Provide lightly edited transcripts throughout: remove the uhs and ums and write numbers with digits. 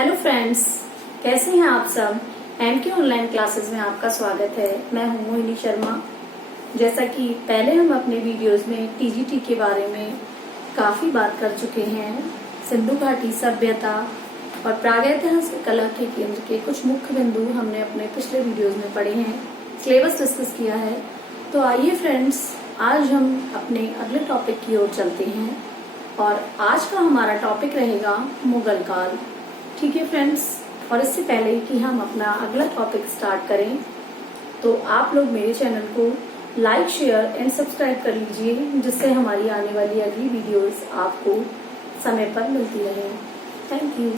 Hello friends, कैसे हैं आप सब। एमके ऑनलाइन क्लासेस में आपका स्वागत है। मैं हूं मोहिनी शर्मा। जैसा कि पहले हम अपने वीडियोस में टीजीटी के बारे में काफी बात कर चुके हैं, सिंधु घाटी सभ्यता और प्रागैतिहासिक कला के केंद्र के कुछ मुख्य बिंदु हमने अपने पिछले वीडियोस में पढ़े हैं, सिलेबस डिस्कस किया है। तो आइए फ्रेंड्स, आज हम अपने अगले टॉपिक की ओर चलते हैं और आज का हमारा टॉपिक रहेगा मुगल काल। ठीक है फ्रेंड्स, और इससे पहले कि हम अपना अगला टॉपिक स्टार्ट करें तो आप लोग मेरे चैनल को लाइक, शेयर एंड सब्सक्राइब कर लीजिए, जिससे हमारी आने वाली अगली वीडियोस आपको समय पर मिलती रहे। Thank you.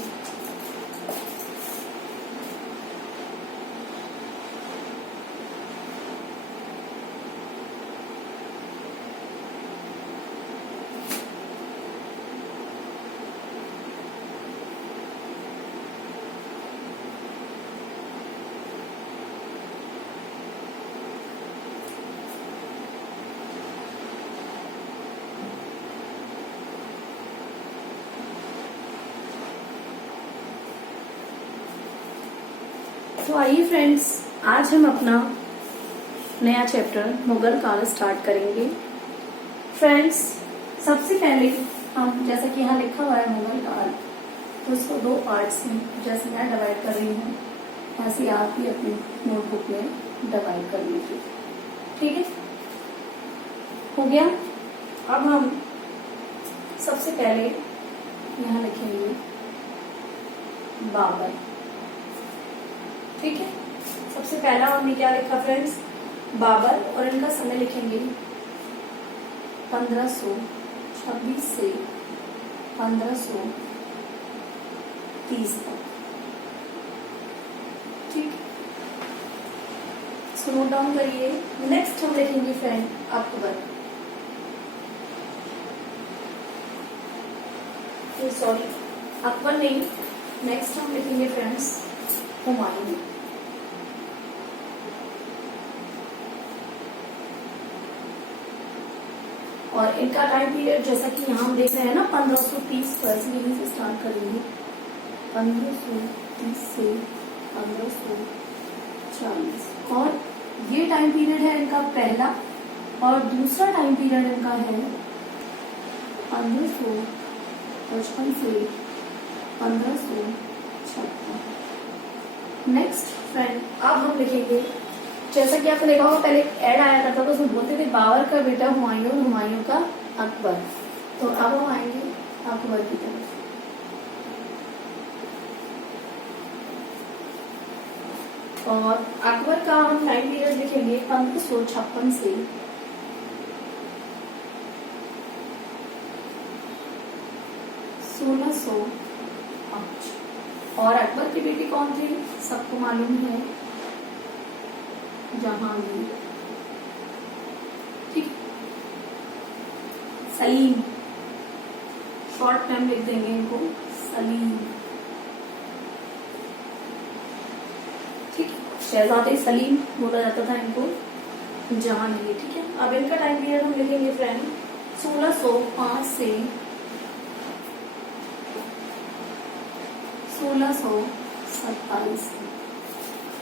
तो आइए फ्रेंड्स, आज हम अपना नया चैप्टर मुगल काल स्टार्ट करेंगे। फ्रेंड्स, सबसे पहले हम, जैसा कि यहाँ लिखा हुआ है मुगल काल, तो इसको दो पार्ट्स में जैसे मैं डिवाइड कर रही हूँ, ऐसे आप भी अपनी नोटबुक में डिवाइड कर लीजिए। ठीक है, हो गया। अब हम सबसे पहले यहाँ लिखेंगे बाबर। ठीक है, सबसे पहला हमने क्या लिखा फ्रेंड्स, बाबर, और इनका समय लिखेंगे 1526 से 1530 तक। ठीक, इसको नोट डाउन करिए। नेक्स्ट हम लिखेंगे फ्रेंड अकबर। सॉरी, अकबर नहीं, नेक्स्ट हम लिखेंगे फ्रेंड्स हुमायूं। और इनका टाइम पीरियड जैसा कि यहाँ हम देख रहे हैं ना, 1530 पर यहीं से स्टार्ट करेंगे, 1530 से 1540। और ये टाइम पीरियड है इनका पहला, और दूसरा टाइम पीरियड इनका है 1555 से 1556। नेक्स्ट फ्रेंड, अब हम लिखेंगे, जैसा कि आपने देखा होगा पहले एक ऐड आया करता था, उसमें बोलते थे बाबर का बेटा हुमायूं, हुमायूं का अकबर। तो अब हम आएंगे अकबर की तरफ। और अकबर का हम टाइम पीरियड लिखेंगे 1556 से 1605। और अकबर की बेटी कौन थी, सबको मालूम है, जहांगीर। ठीक, सलीम, शॉर्ट टाइम लिख देंगे इनको सलीम। ठीक, शहजादे सलीम बोला जाता था इनको, जहांगीर। ठीक है, अब इनका टाइम पीरियड हम लिखेंगे फ्रेंड 1605 से 1627।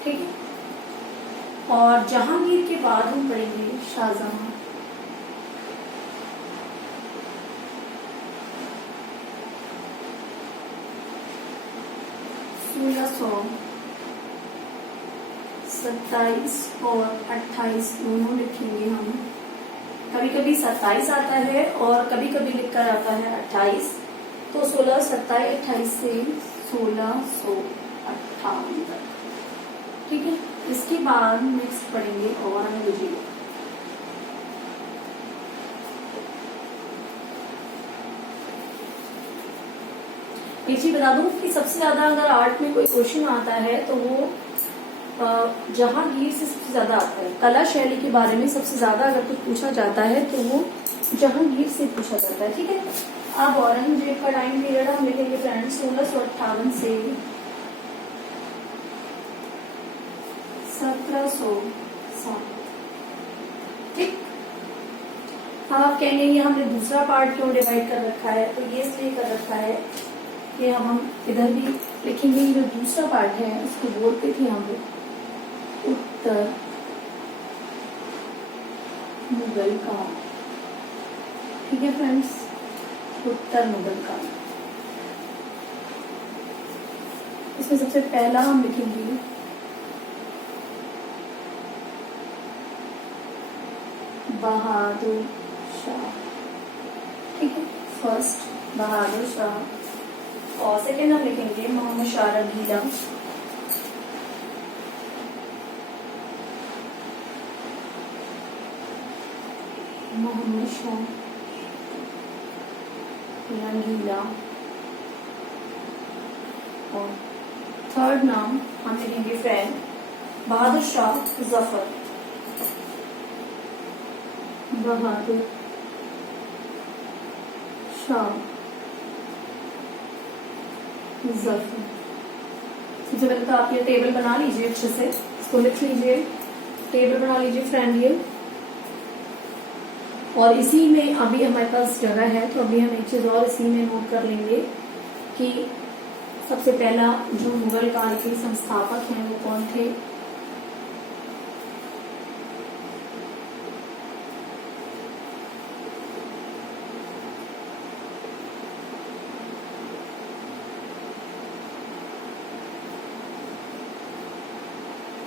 ठीक है, और जहांगीर के बाद हम पढ़ेंगे शाहजहां। सोलह 27 और 28 दोनों लिखेंगे हम। कभी कभी 27 आता है और कभी कभी लिखा जाता है 28। तो 16, 27, 28 से 1658 तक। ठीक है, इसके बाद नेक्स्ट पढ़ेंगे औरंगजेब। एक चीज बता दूं कि सबसे ज्यादा अगर आर्ट में कोई क्वेश्चन आता है तो वो जहांगीर से सबसे ज्यादा आता है। कला शैली के बारे में सबसे ज्यादा अगर कुछ पूछा जाता है तो वो जहांगीर से पूछा जाता है। ठीक है, अब औरंगजेब का टाइम पीरियड हम लिखेंगे फ्रेंड्स 1658 से 1707। ठीक, अब आप कहेंगे ये हमने दूसरा पार्ट क्यों डिवाइड कर रखा है, तो ये इसलिए कर रखा है ये अब हम इधर भी लिखेंगे। जो दूसरा पार्ट है उसको बोलते थे हम लोग उत्तर मुगल काल। ठीक है फ्रेंड्स, उत्तर मुगल काल। इसमें सबसे पहला हम लिखेंगे बहादुर शाह। ठीक है, फर्स्ट बहादुर शाह। और सेकेंड हम लिखेंगे मोहम्मद शाह रंगीला। मोहम्मद शाह रंगीला। और थर्ड नाम हम लिखेंगे फ्रेंड बहादुर शाह जफर। बहादुर शाह जफर। सबसे पहले तो आप ये टेबल बना लीजिए, अच्छे से इसको लिख लीजिए, टेबल बना लीजिए फ्रेंड ये। और इसी में अभी हमारे पास जगह है तो अभी हम एक चीज और इसी में नोट कर लेंगे कि सबसे पहला जो मुगल काल के संस्थापक हैं वो कौन थे।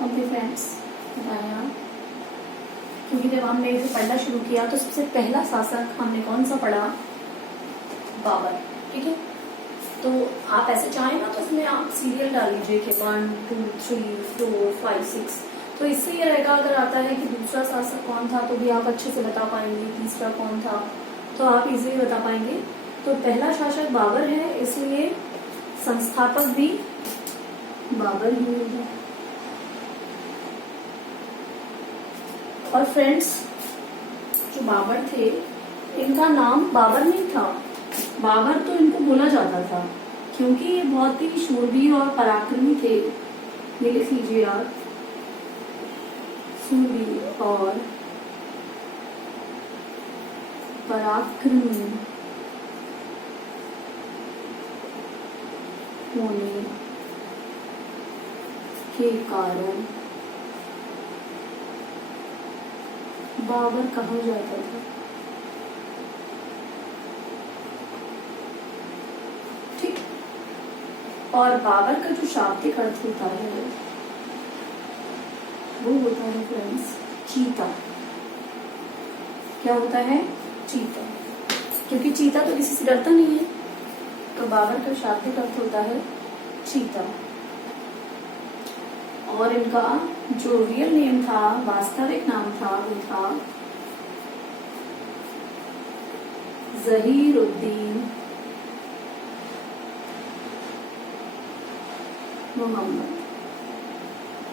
ओके फ्रेंड्स, बताया क्योंकि जब हमने इसे पढ़ना शुरू किया तो सबसे पहला शासक हमने कौन सा पढ़ा, बाबर। ठीक है, तो आप ऐसे चाहें ना तो इसमें आप सीरियल डाल लीजिए कि 1 2 3 4 5 6। तो इससे ये रहेगा अगर आता है कि दूसरा शासक कौन था तो भी आप अच्छे से बता पाएंगे, तीसरा कौन था तो आप इजीली बता पाएंगे। तो पहला शासक बाबर है, इसलिए संस्थापक भी बाबर ही है। और फ्रेंड्स, जो बाबर थे इनका नाम बाबर नहीं था, बाबर तो इनको बोला जाता था क्योंकि ये बहुत ही शूरवीर और पराक्रमी थे। ये लिख लीजिए आप, शूरवीर और पराक्रमी होने के कारण बाबर कहा जाता था। ठीक, और बाबर का जो शाब्दिक अर्थ होता है वो होता है फ्रेंड्स चीता। क्या होता है, चीता। क्योंकि चीता तो किसी से डरता नहीं है, तो बाबर का शाब्दिक अर्थ होता है चीता। और इनका जो रियल नेम था, वास्तविक नाम था, वो था जहीरुद्दीन मोहम्मद।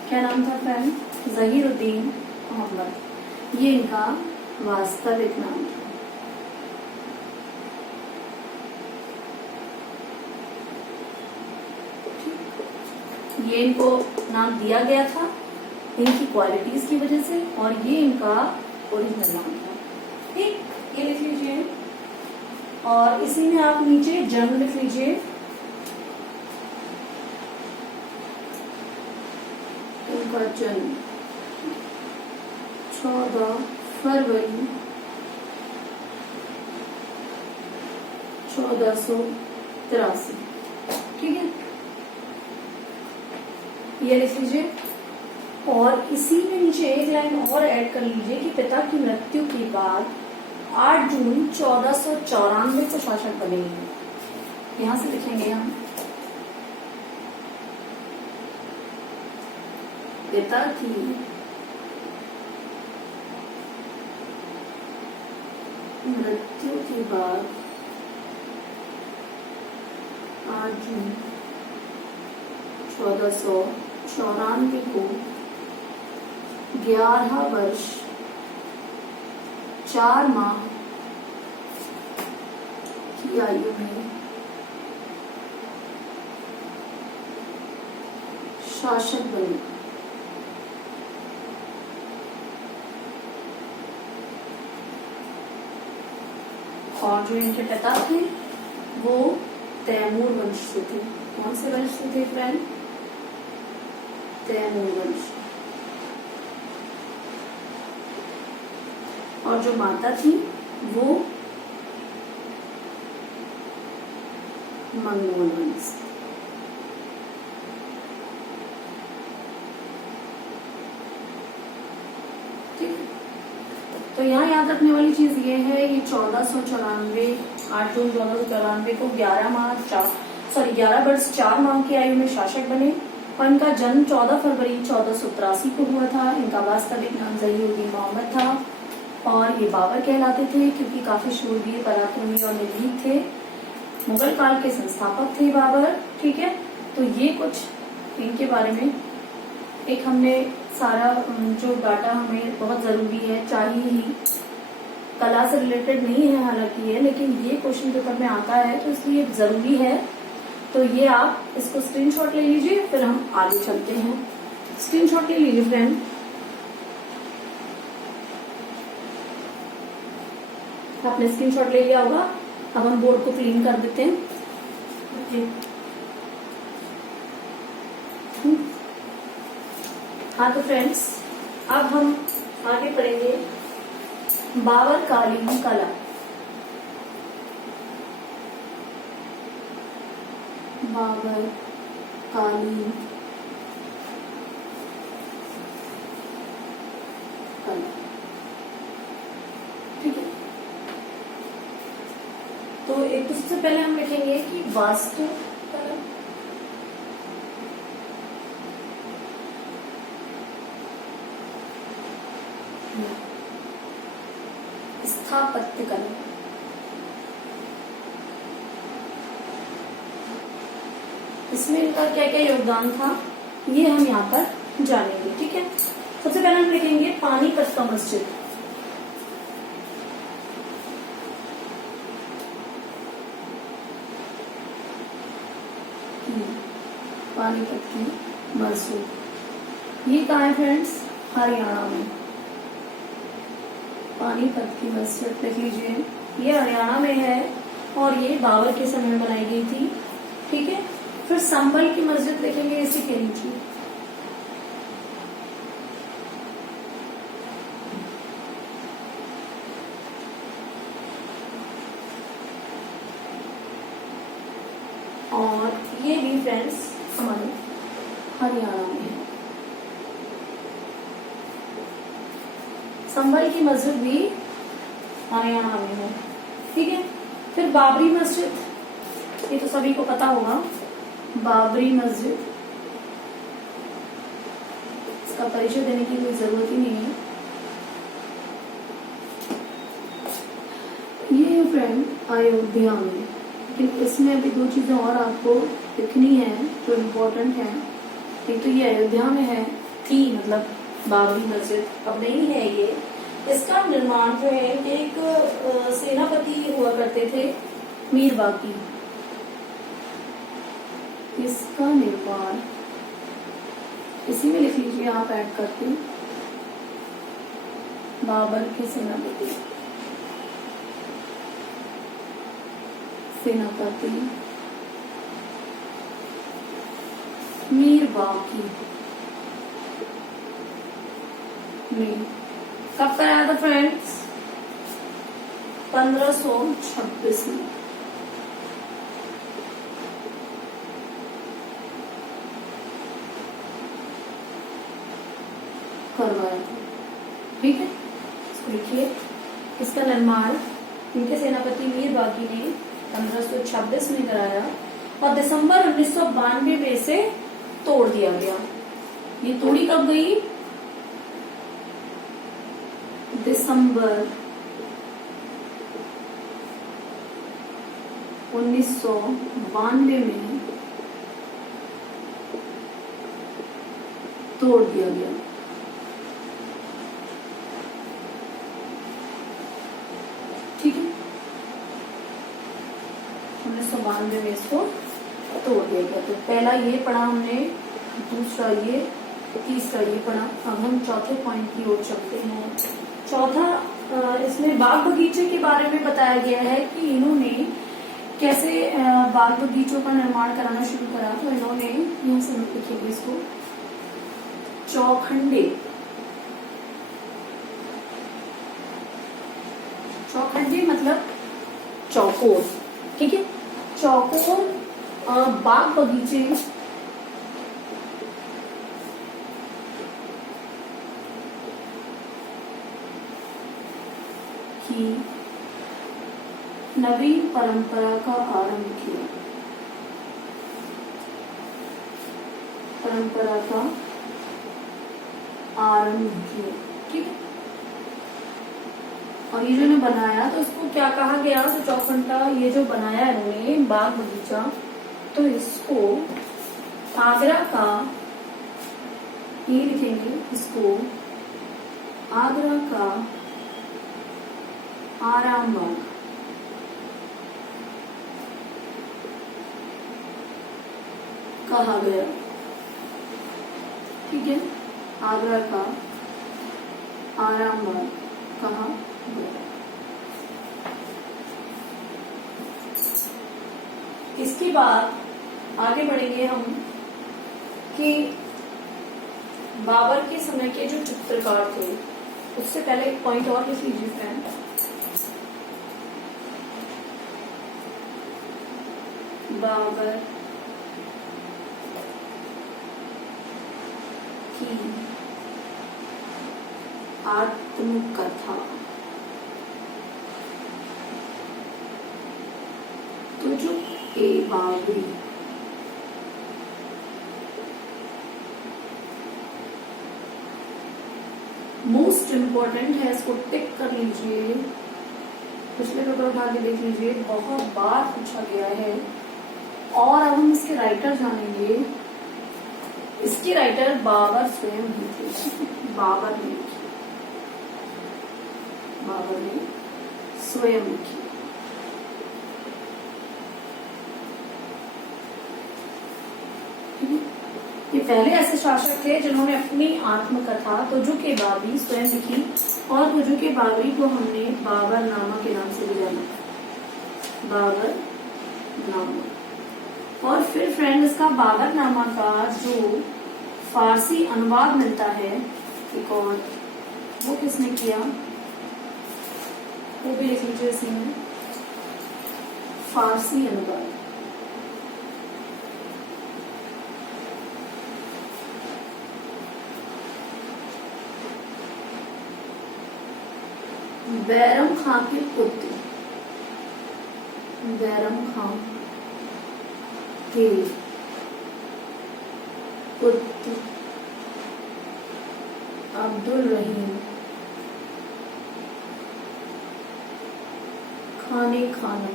क्या नाम था फ्रेंड, जहीरुद्दीन मोहम्मद। ये इनका वास्तविक नाम था। ये इनको नाम दिया गया था इनकी क्वालिटीज की वजह से, और ये इनका ओरिजिनल नाम था। ठीक, ये लिख लीजिए। और इसी में आप नीचे जन्म लिख लीजिए। इनका जन्म 14 फरवरी 1483। ठीक है, ये लिख लीजिए। और इसी में नीचे एक लाइन और ऐड कर लीजिए कि पिता की मृत्यु के बाद 8 जून 1494 को शासक बने। यहां से लिखेंगे हम, पिता की मृत्यु के बाद 8 जून 1494 को 11 वर्ष 4 माह की आयु में शासक बने। और जो इनके पिता थे वो तैमूर वंश से थे। कौन से वंश से थे फ्रेंड? तैमूर वंश। और जो माता थी वो मंगोल वंश। ठीक है, तो यहाँ याद रखने वाली चीज ये है, ये 1494 8 जून 1494 को 11 वर्ष 4 माह की आयु में शासक बने और इनका जन्म 14 फरवरी 1483 को हुआ था। इनका वास्तविक नाम ज़हीउद्दीन मोहम्मद था और ये बाबर कहलाते थे क्योंकि काफी शूरवीर, पराक्रमी और निर्भीक थे। मुगल काल के संस्थापक थे बाबर। ठीक है, तो ये कुछ इनके बारे में एक हमने सारा जो डाटा हमें बहुत जरूरी है, चाहिए ही, कला से रिलेटेड नहीं है हालांकि ये, लेकिन ये क्वेश्चन पेपर में आता है तो इसलिए जरूरी है। तो ये आप इसको स्क्रीनशॉट ले लीजिए, फिर हम आगे चलते हैं। स्क्रीनशॉट ले लीजिए फ्रेंड। आपने स्क्रीनशॉट ले लिया होगा। अब हम बोर्ड को क्लीन कर देते हैं। हाँ तो फ्रेंड्स, अब हम आगे पढ़ेंगे बाबर कालीन कला। बाबर कालीन कला। ठीक है, तो एक तो सबसे पहले हम लिखेंगे कि वास्तु कला, स्थापत्य कला, इसमें इनका क्या क्या योगदान था ये हम यहाँ पर जानेंगे। ठीक है, सबसे पहले हम लिखेंगे पानीपत का मस्जिद। पानीपत की मस्जिद ये कहाँ है फ्रेंड्स? हरियाणा में। पानीपत की मस्जिद लिख लीजिए, ये हरियाणा में है और ये बाबर के समय में बनाई गई थी। ठीक है, फिर संभल की मस्जिद लिखेंगे इसी के नीचे। और ये भी फ्रेंड्स हमारे हरियाणा में है। संभल की मस्जिद भी हरियाणा में है। ठीक है, फिर बाबरी मस्जिद, ये तो सभी को पता होगा। बाबरी मस्जिद, इसका परिचय देने की कोई जरूरत ही नहीं है। ये फ्रेंड अयोध्या में, लेकिन इसमें अभी दो चीजें और आपको लिखनी है जो इम्पोर्टेंट है। एक तो ये अयोध्या में है, थी मतलब बाबरी मस्जिद, अब नहीं है ये। इसका निर्माण जो है एक सेनापति हुआ करते थे, मीर बाकी। इसका निर्माण इसी में लिख लीजिए आप ऐड करके, बाबर के सेनापति मीर बाकी में कब कराया था फ्रेंड्स? 1526 में। करवाया था। ठीक है, इसको लिखिए। इसका निर्माण इनके सेनापति मीर बाकी ने 1526 में कराया और दिसंबर 1992 में इसे तोड़ दिया गया। ये तोड़ी कब गई? दिसंबर 1992 में तोड़ दिया गया। ठीक है, 1992 में इसको तोड़ दिया गया। तो पहला ये पढ़ा हमने, दूसरा ये, तीसरा ये पढ़ा। अब हम चौथे पॉइंट की ओर चलते हैं। चौथा, इसमें बाग बगीचे के बारे में बताया गया है कि इन्होंने कैसे बाग बगीचों का निर्माण कराना शुरू करा, तो इन्होंने, यहाँ से लिखेंगे इसको, चौखंडे। चौखंडे मतलब चौकोर, ठीक है। चौकोर बाग बगीचे की नवीन परंपरा का आरंभ किया। परंपरा का आरंभ किया, ठीक है। और ये जो ने बनाया, तो इसको क्या कहा गया, तो चौखंडा ये जो बनाया इन्होंने बाग बगीचा, तो इसको आगरा का, ये लिखेंगे इसको, आगरा का आराम बाग कहा गया, ठीक है। आगरा का आराम बाग कहा गया। इसके बाद आगे बढ़ेंगे हम कि बाबर के समय के जो चित्रकार थे, उससे पहले एक पॉइंट और लिख लीजिए फ्रेंड। बाबर की आत्मकथा, तुझ-ए-बाबरी, मोस्ट इम्पोर्टेंट है, इसको टिक कर लीजिए, पिछले पेपर उठा के देख लीजिए, बहुत बार पूछा गया है। और अब हम इसके राइटर जानेंगे। इसके राइटर बाबर स्वयं ही थे। बाबर ने लिखी, बाबर ने स्वयं लिखी। ये पहले ऐसे शासक थे जिन्होंने अपनी आत्मकथा तुझ-ए-बाबरी स्वयं लिखी, और तुझ-ए-बाबरी को हमने बाबर नामा के नाम से भी जाना, बाबर नामा। और फिर फ्रेंड इसका बाबर नामा का जो फारसी अनुवाद मिलता है एक और, वो किसने किया, वो भी लिख लीजिए इसमें, फारसी अनुवाद। बैरम खां के पुत्र, बैरम खां के पुत्र अब्दुल रहीम खाने खाना।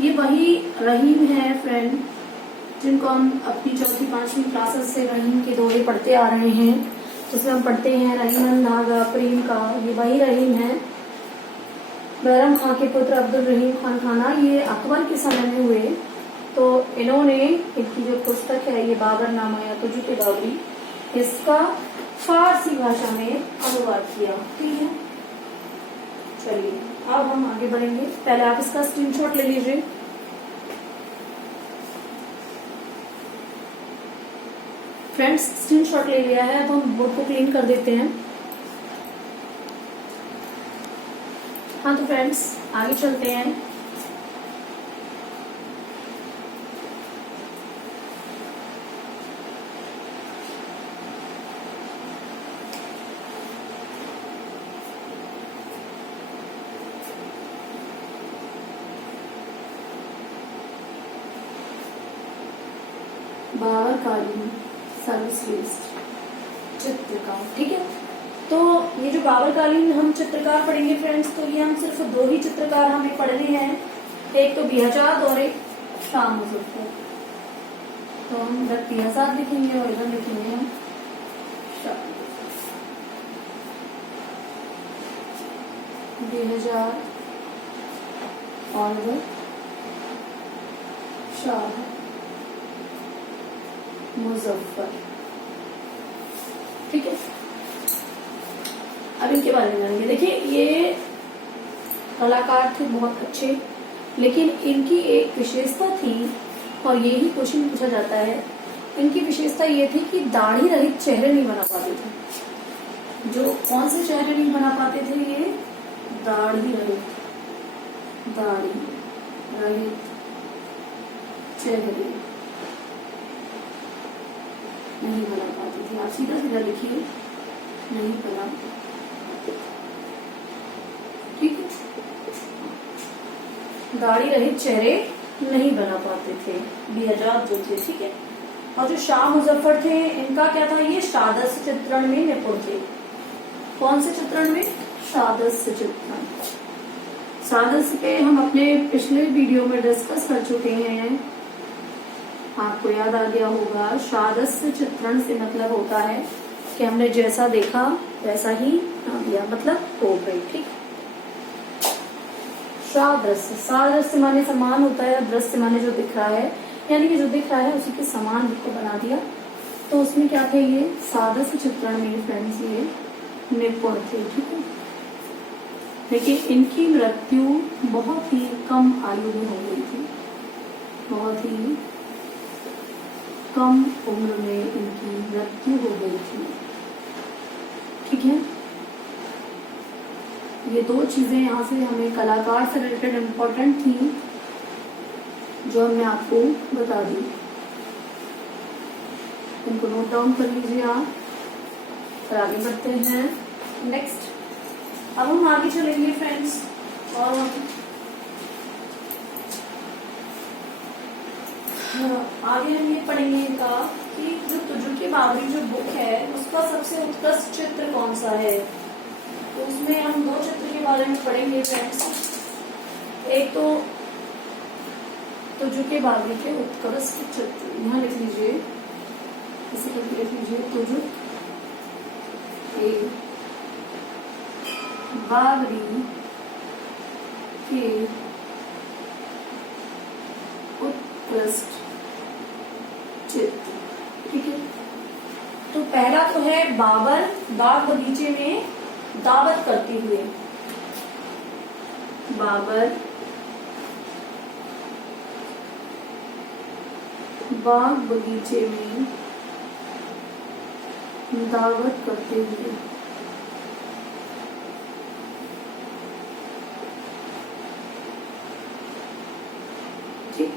ये वही रहीम है फ्रेंड जिनको हम अपनी चौथी पांचवी क्लासेस से रहीम के दोहे पढ़ते आ रहे हैं, जिसमें हम पढ़ते हैं रहीमन नागा प्रेम का, ये वही रहीम है। बैरम खां के पुत्र अब्दुल रहीम खान खाना, ये अकबर के समय में हुए। तो इन्होंने, इनकी जो पुस्तक है ये बाबर नामा या तुझ-ए-बाबरी, इसका फारसी भाषा में अनुवाद किया, ठीक है। चलिए अब हम आगे बढ़ेंगे, पहले आप इसका स्क्रीनशॉट ले लीजिए। फ्रेंड्स स्क्रीनशॉट ले लिया है, अब हम बोर्ड को क्लीन कर देते हैं। हाँ तो फ्रेंड्स आगे चलते हैं। बाबर कालीन सर्वश्रेष्ठ चित्रकार, ठीक है। तो ये जो बाबर कालीन हम चित्रकार पढ़ेंगे फ्रेंड्स, तो ये हम सिर्फ दो ही चित्रकार हमें पढ़ने हैं, एक तो बियाजाद और एक शाह मुज़फ़्फ़र। तो हम इधर बियाजाद लिखेंगे और इधर लिखेंगे हम शाह। बियाजाद और इधर शाह मुज़फ़्फ़र, ठीक है। अब इनके बारे में जानेंगे। देखिए ये कलाकार थे बहुत अच्छे, लेकिन इनकी एक विशेषता थी और यही क्वेश्चन पूछा जाता है। इनकी विशेषता ये थी कि दाढ़ी रहित चेहरे नहीं बना पाते थे। जो कौन से चेहरे नहीं बना पाते थे? ये दाढ़ी रहित चेहरे नहीं बना पाते थे। आप सीधा सीधा लिखिए, नहीं बना, ठीक है। दाढ़ी रहित चेहरे नहीं बना पाते थे बेहजाब जो थे, ठीक है। और जो शाह मुजफ्फर थे, इनका क्या था? ये सादस्य चित्रण में निपुण थे। कौन से चित्रण में? सादस्य चित्रण। सादस्य पे हम अपने पिछले वीडियो में डिस्कस कर चुके हैं, आपको याद आ गया होगा। सादस्य चित्रण से मतलब होता है कि हमने जैसा देखा वैसा ही नाम दिया, मतलब हो गई, ठीक। सादृश्य, सादृश्य माने समान होता है, दृश्य माने जो दिख रहा है, यानी कि जो दिख रहा है उसी के समान को बना दिया। तो उसमें क्या थे? ये सादृश्य चित्रण में फ्रेंड्स ये निपुण थे, ठीक है। लेकिन इनकी मृत्यु बहुत ही कम आयु में हो गई थी, बहुत ही कम उम्र में इनकी मृत्यु हो गई थी, ठीक है। ये दो चीजें यहाँ से हमें कलाकार से रिलेटेड इम्पोर्टेंट थी जो हमने आपको बता दी। इनको नोट डाउन कर लीजिए आप। फिर आगे बढ़ते हैं नेक्स्ट। अब हम आगे चलेंगे फ्रेंड्स, और आगे हम ये पढ़ेंगे इनका कि जो तुजुकी बावरी जो बुक है उसका सबसे उत्कृष्ट चित्र कौन सा है। तो उसमें हम दो चित्र के बारे में पढ़ेंगे फ्रेंड्स। एक तो तुजुकी बावरी के उत्कृष्ट चित्र, यहाँ लिख लीजिए, इसे करके लिख लीजिए, तुजुकी बावरी के उत्कृष्ट चित्र, ठीक है। तो पहला तो है बाबर बाग बगीचे में दावत करते हुए। बाबर बाग बगीचे में दावत करते हुए। ठीक,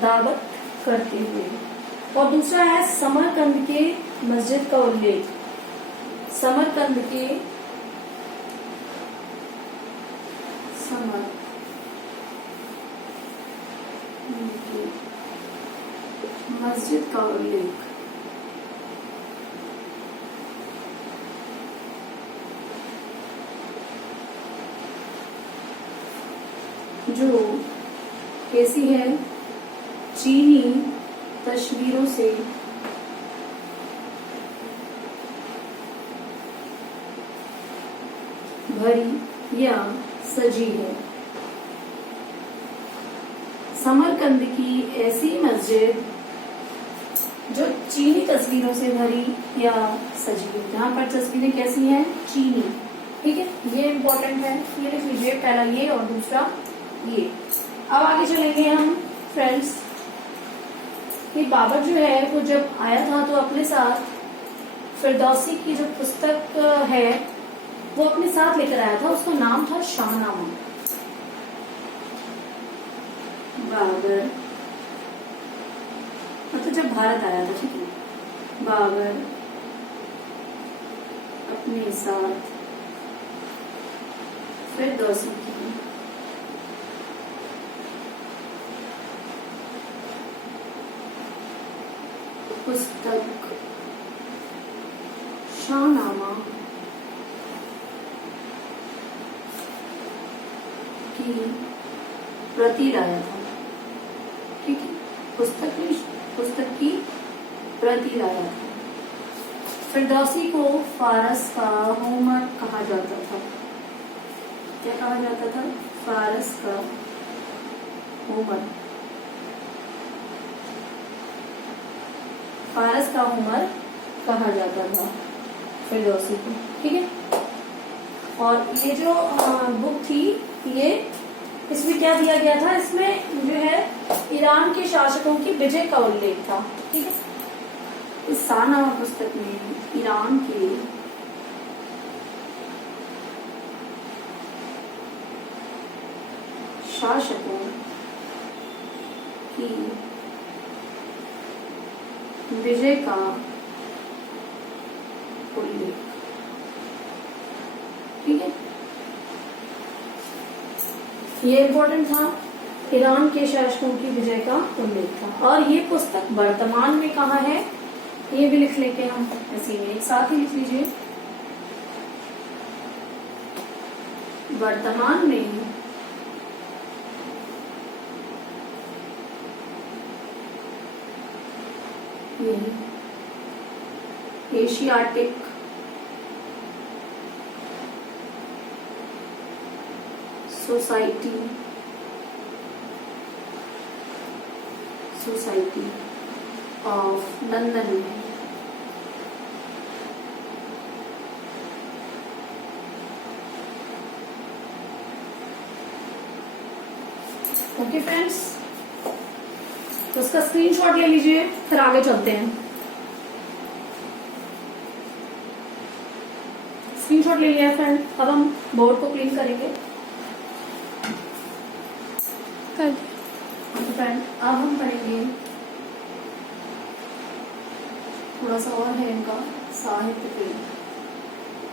दावत करते हुए। और दूसरा है समरकंद के मस्जिद का उल्लेख। समरकंद के मस्जिद का उल्लेख। जो कैसी है? चीनी तस्वीरों से भरी या सजी है। समरकंद की ऐसी मस्जिद जो चीनी तस्वीरों से भरी या सजी है। यहाँ पर तस्वीरें कैसी हैं? चीनी, ठीक है। ये इम्पोर्टेंट है, ये लिख लीजिए, पहला ये और दूसरा ये। अब आगे चलेंगे हम फ्रेंड्स कि बाबर जो है वो जब आया था तो अपने साथ फिरदौसी की जो पुस्तक है वो अपने साथ लेकर आया था। उसका नाम था शाहनामा। बाबर मतलब जब भारत आया था, ठीक है। बाबर अपने साथ फिरदौसी की पुस्तक शाहनामा की प्रति लाया था, ठीक है। पुस्तक की प्रति लाया था। फिरदौसी को फारस का होमर कहा जाता था। क्या कहा जाता था? फारस का होमर। फारस का होमर कहा जाता था फिरदौसी को, ठीक है। और ये जो बुक थी, ये इसमें क्या दिया गया था, इसमें जो है ईरान के शासकों की विजय का उल्लेख था। ठीक है, इस शाहनामा पुस्तक में ईरान के शासकों की विजय का उल्लेख। ठीक है, ये इम्पोर्टेंट था, ईरान के शासकों की विजय का उल्लेख था। और ये पुस्तक वर्तमान में कहाँ है, ये भी लिख लेंगे हम, ऐसे में एक साथ ही लिख लीजिए। वर्तमान में ये एशियाटिक सोसाइटी ऑफ लंदन में ओके फ्रेंड्स, तो उसका स्क्रीनशॉट ले लीजिए, फिर आगे चलते हैं। स्क्रीनशॉट ले लिया फ्रेंड, अब हम बोर्ड को क्लीन करेंगे। फ्रेंड अब हम पढ़ेंगे, थोड़ा सा और है इनका साहित्य पे,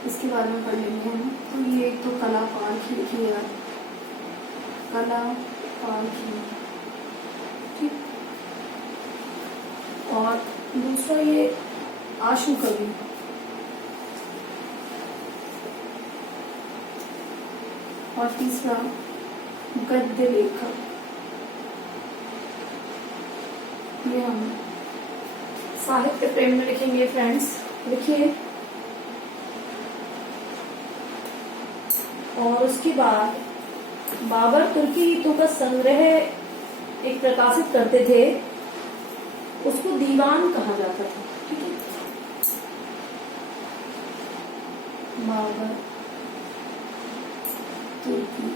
इसके बारे में पढ़ लेंगे हम। तो ये एक तो कला पारखी लिखी है, कला पारखी, ठीक, और दूसरा ये आशु कवि, और तीसरा गद्य लेखक। ये हम साहित्य प्रेम में लिखेंगे फ्रेंड्स, लिखिए। और उसके बाद बाबर तुर्की गीतों का संग्रह एक प्रकाशित करते थे, उसको दीवान कहा जाता था। ठीक है, बाबर तुर्की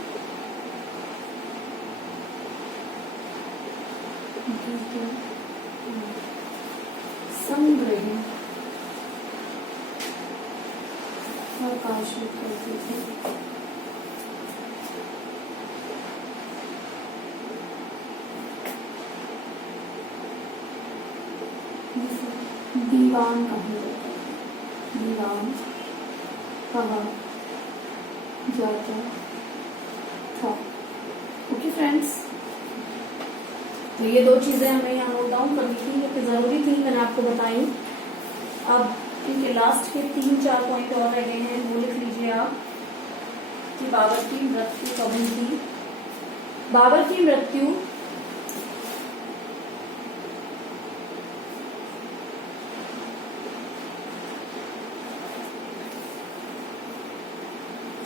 गीतों संग्रह प्रकाशित करते थे। दीवान कहा जाता है, दीवान कहा जाता था। ओके फ्रेंड्स, तो ये दो चीजें हमें यहाँ नोट डाउन करनी थी, जो कि जरूरी थी, मैंने आपको बताई। अब इनके लास्ट के 3-4 पॉइंट और रह गए हैं, वो लिख लीजिए आप कि बाबर की मृत्यु कब हुई थी। बाबर की मृत्यु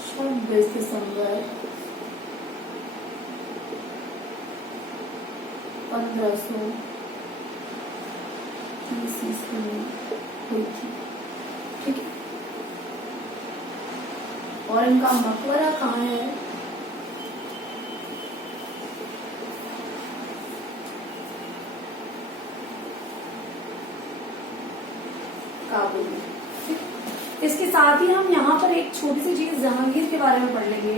26 दिसंबर 1530 ईस्वी में हुई थी। ठीक है, और इनका मकबरा कहाँ है, काबुल में। इसके साथ ही हम यहाँ पर एक छोटी सी चीज जहांगीर के बारे में पढ़ लेंगे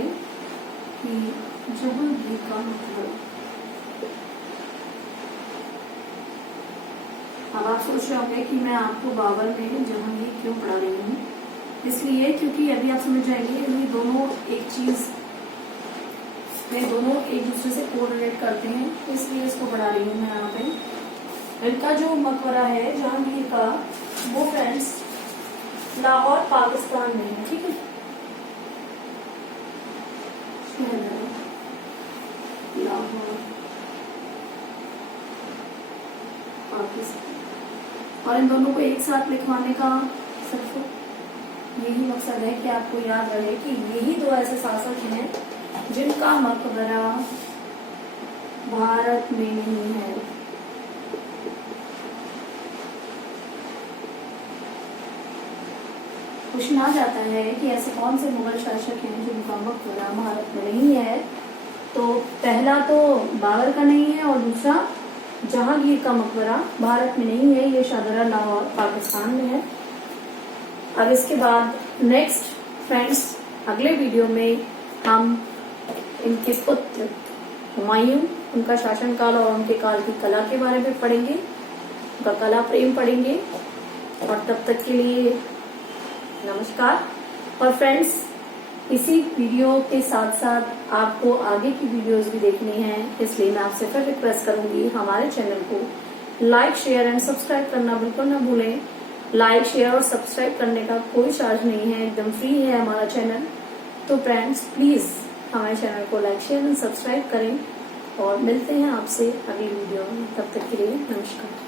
कि जहांगीर का मतलब। अब आप सोच रहे होंगे कि मैं आपको बाबर में जहांगीर क्यों पढ़ा रही हूँ, इसलिए क्योंकि अभी आप समझ जाएंगे ये दोनों एक चीज में, दोनों एक दूसरे से कोरिलेट करते हैं, इसलिए इसको पढ़ा रही हूँ मैं यहाँ पे। इनका जो मकबरा है जहांगीर का, वो फ्रेंड्स लाहौर पाकिस्तान में है। ठीक है, लाहौर पाकिस्तान। और इन दोनों को एक साथ लिखवाने का सिर्फ यही मकसद है कि आपको याद रहे कि यही दो ऐसे शासक हैं जिनका मकबरा भारत में नहीं है। क्वेश्चन आ जाता है कि ऐसे कौन से मुगल शासक हैं जिनका मकबरा भारत में नहीं है। तो पहला तो बाबर का नहीं है और दूसरा जहांगीर का मकबरा भारत में नहीं है, ये शाहदरा लाहौर पाकिस्तान में है। अब इसके बाद नेक्स्ट फ्रेंड्स अगले वीडियो में हम इनके पुत्र हुमायूं, उनका शासनकाल और उनके काल की कला के बारे में पढ़ेंगे, उनका कला प्रेम पढ़ेंगे। और तब तक के लिए नमस्कार। और फ्रेंड्स इसी वीडियो के साथ साथ आपको आगे की वीडियोस भी देखनी है, इसलिए मैं आपसे फिर रिक्वेस्ट करूंगी हमारे चैनल को लाइक शेयर एंड सब्सक्राइब करना बिल्कुल ना भूलें। लाइक शेयर और सब्सक्राइब करने का कोई चार्ज नहीं है, एकदम फ्री है हमारा चैनल। तो फ्रेंड्स प्लीज हमारे चैनल को लाइक शेयर एंड सब्सक्राइब करें और मिलते हैं आपसे अगली वीडियो में। तब तक के लिए नमस्कार।